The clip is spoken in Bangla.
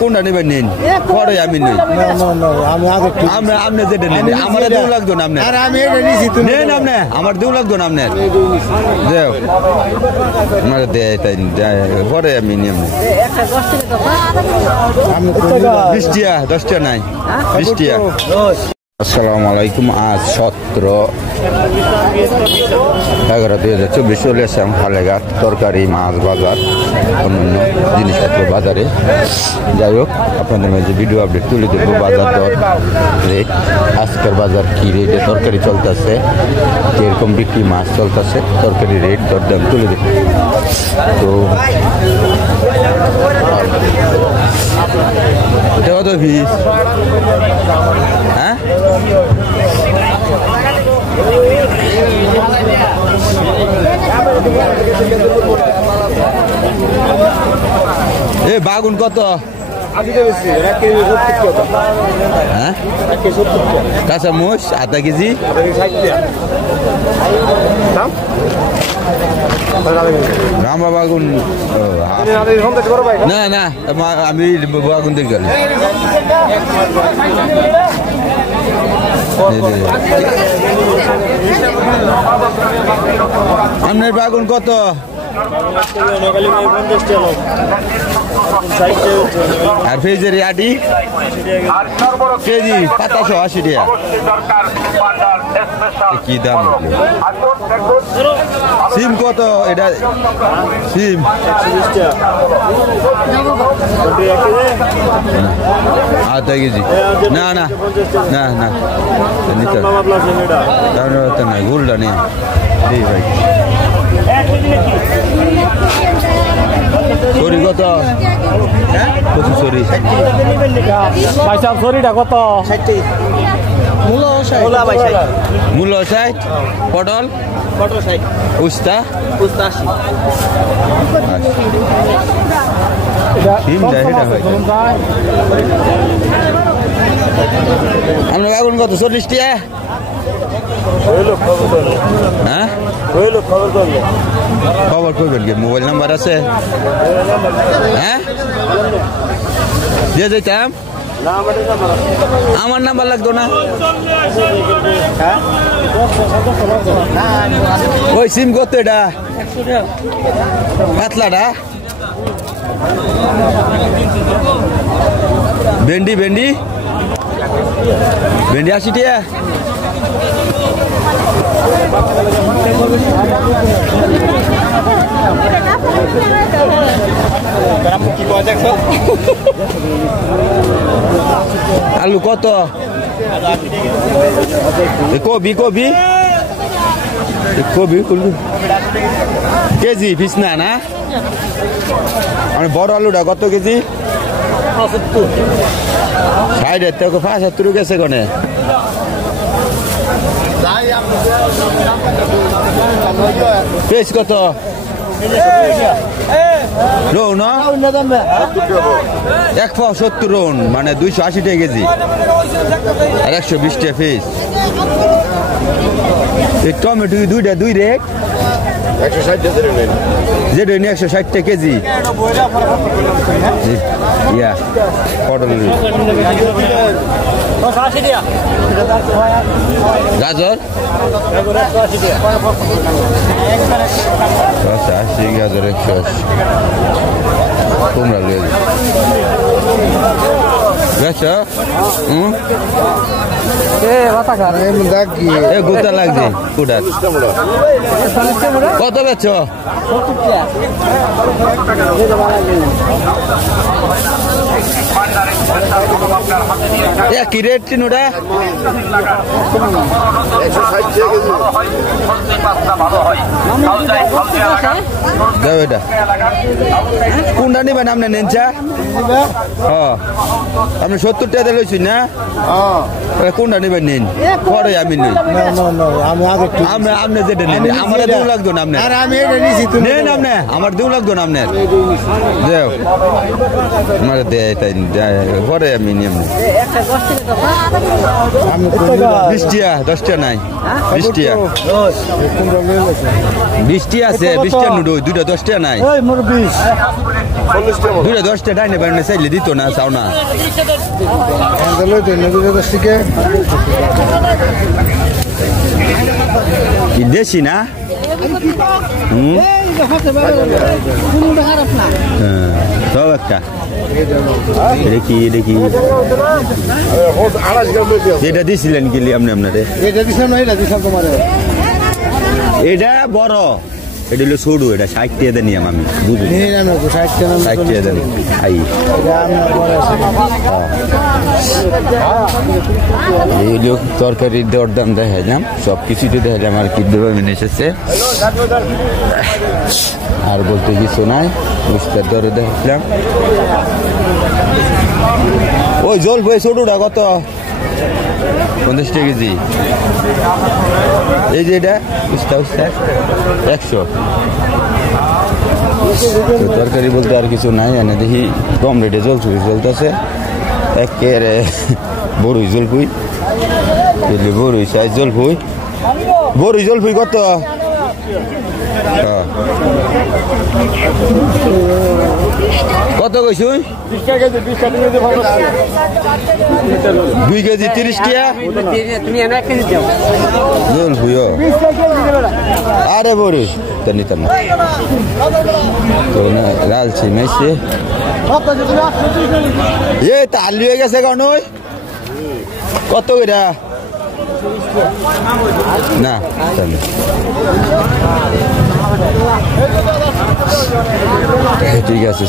কোনটা নেবেন নিন পরে আমি নই আপনি যেটা নেন আমার দেউ লাগতো না আপনার নেন আপনি আমার দেউ লাগতো না আপনার যাও আমার দেয় তাই পরে আমি নিয়ম 20 টাকা 10 টাকা নাই 20 টাকা। আসসালামু আলাইকুম। আজ 17/11/2024 চলে এসেছি হালেঘাট তরকারি মাছ বাজার অন্যান্য জিনিসপত্র বাজারে। যাই হোক আপনাদের মাঝে ভিডিও আপডেট তুলে দেবো। বাজার দর রেট, আজকের বাজার কী রেটে তরকারি চলতেছে, কীরকম বিক্রি মাছ চলতেছে, তরকারি রেট দরদাম তুলে দেবো। তো এটা কত পিস? হ্যাঁ এ বাগুন কত? হ্যাঁ কাঁচা মোষ আধা কেজি রামা বাগুন না না আমি বাগুন দেখি গেল আপনার বাগুন কত? আর ফেজের আটি কেজি 580 টাকা। কি দাম? সিম কত? এটা সিম আধা কেজি না না না না নিতে না গোলটা নেই ভাই। সরি কত? সরিটা কত? মূল্য 60। পটল উস্তা আমরা এখন কত? 40 টাকা। হ্যাঁ খবর করবেন কি? মোবাইল নাম্বার আছে? হ্যাঁ দিয়ে যেতাম। আমার নাম্বার লাগতো না। ওই সিম কত? এটা পাতলাটা ভেন্ডি 80 টাকা। আলু কত? কবি কেজি পিস না না বড় আলুটা কত কেজি? 60 থেকে 75 গেছে কোনে। পেঁয়াজ কত? রোন 170 রোন মানে 280 টাকা কেজি আর 120 টাকা পিস। টমেটো দুই রেট 160 টাকা কেজি। ইয়া পটল গাজর 180 গাজর 180 তোমরা লিয়ে বেচা গুতা লাগছে কুড়ার কত বেচ? কি রেট চিনুটা? এটা কোনটা নিবেন আপনি? নেনছা আপনি 70 টাকা লইছি না? কোনটা নেবেন নিন পরে আমি নই আপনি যেটা নেন আমার দেউ লাগতো না আপনার নেন আপনি আমার দেউ লাগতো না আপনার যাও আমার দেয় তাই পরে আমি নিয়ম 20 10 নাই 20 আছে 20 নুডো দুইটা 10 নাই দুইটা 10 ডাইনে বাইনে চাইলে দিত না চাও না দেশি না সব একটা দেখি এটা দিছিলেন গেলি আপনি আপনারে এটা বড় এটা হলো সরু এটা 60 টাকা দেন আমি বুঝলি 60 টাকা দেন এই লোক তরকারির দরদাম দেখাইলাম সব কিছুতে দেখাইলাম আর কি দেবেন এসেছে আর বলতে কিছু নাই বুঝতে দরে দেখলাম ওই জল বই ছোটটা কত 50 টাকা কেজি এই যে এটা উস্তা 100 তরকারি বলতে আর কিছু নাই এনে দেখি কম রেটে জলফুই চলতেছে একেবারে বড়ই জলফুই বড়ই সাইজ জলফুই বড়ই জলফুই কত কত কইছু 2 কেজি 30 টাকা জলফুই আরে বড়ি তনি তনি তো না লালচি মেসে এ তালি হয়ে গেছে কোন ওই কত কইরা না ঠিক আছে